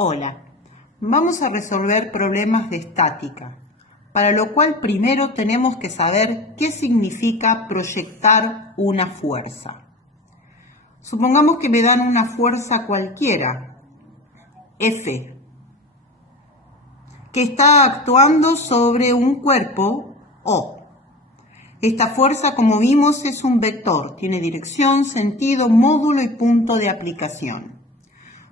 Hola, vamos a resolver problemas de estática, para lo cual primero tenemos que saber qué significa proyectar una fuerza. Supongamos que me dan una fuerza cualquiera, F, que está actuando sobre un cuerpo O. Esta fuerza, como vimos, es un vector, tiene dirección, sentido, módulo y punto de aplicación.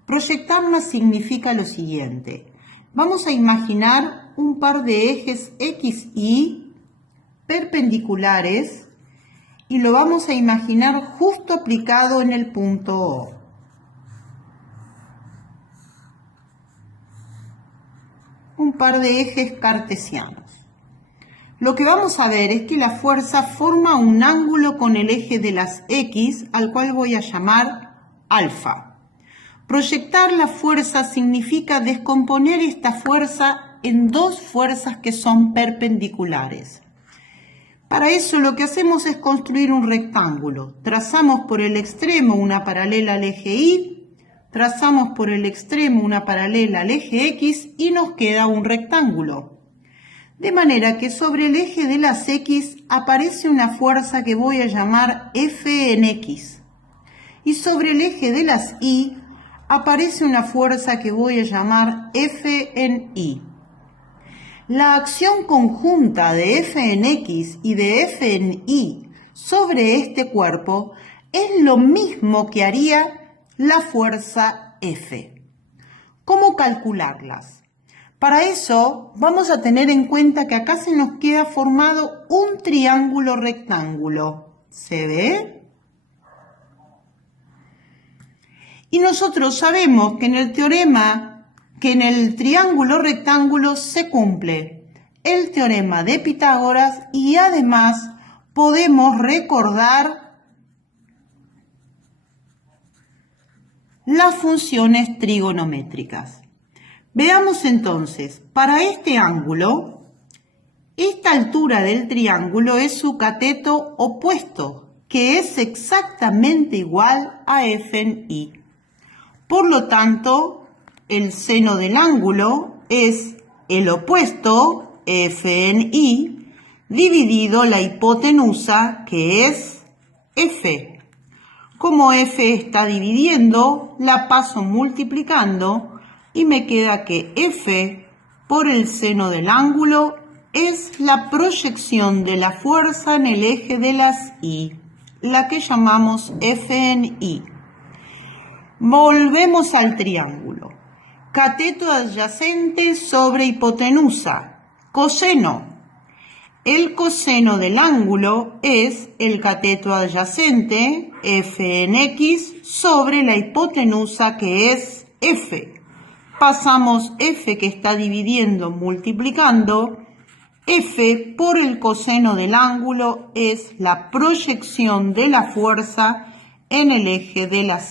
Proyectarla significa lo siguiente. Vamos a imaginar un par de ejes X y perpendiculares y lo vamos a imaginar justo aplicado en el punto O. Un par de ejes cartesianos. Lo que vamos a ver es que la fuerza forma un ángulo con el eje de las X, al cual voy a llamar alfa. Proyectar la fuerza significa descomponer esta fuerza en dos fuerzas que son perpendiculares. Para eso lo que hacemos es construir un rectángulo. Trazamos por el extremo una paralela al eje Y, trazamos por el extremo una paralela al eje X y nos queda un rectángulo. De manera que sobre el eje de las X aparece una fuerza que voy a llamar F en X. Y sobre el eje de las Y aparece una fuerza que voy a llamar F en Y. La acción conjunta de F en X y de F en Y sobre este cuerpo es lo mismo que haría la fuerza F. ¿Cómo calcularlas? Para eso vamos a tener en cuenta que acá se nos queda formado un triángulo rectángulo. ¿Se ve? Y nosotros sabemos que en el triángulo rectángulo se cumple el teorema de Pitágoras y además podemos recordar las funciones trigonométricas. Veamos entonces, para este ángulo, esta altura del triángulo es su cateto opuesto, que es exactamente igual a F en Y. Por lo tanto, el seno del ángulo es el opuesto, F en Y, dividido la hipotenusa, que es F. Como F está dividiendo, la paso multiplicando y me queda que F por el seno del ángulo es la proyección de la fuerza en el eje de las Y, la que llamamos F en Y. Volvemos al triángulo. Cateto adyacente sobre hipotenusa. Coseno. El coseno del ángulo es el cateto adyacente, F en X, sobre la hipotenusa, que es F. Pasamos F, que está dividiendo, multiplicando. F por el coseno del ángulo es la proyección de la fuerza en el eje de las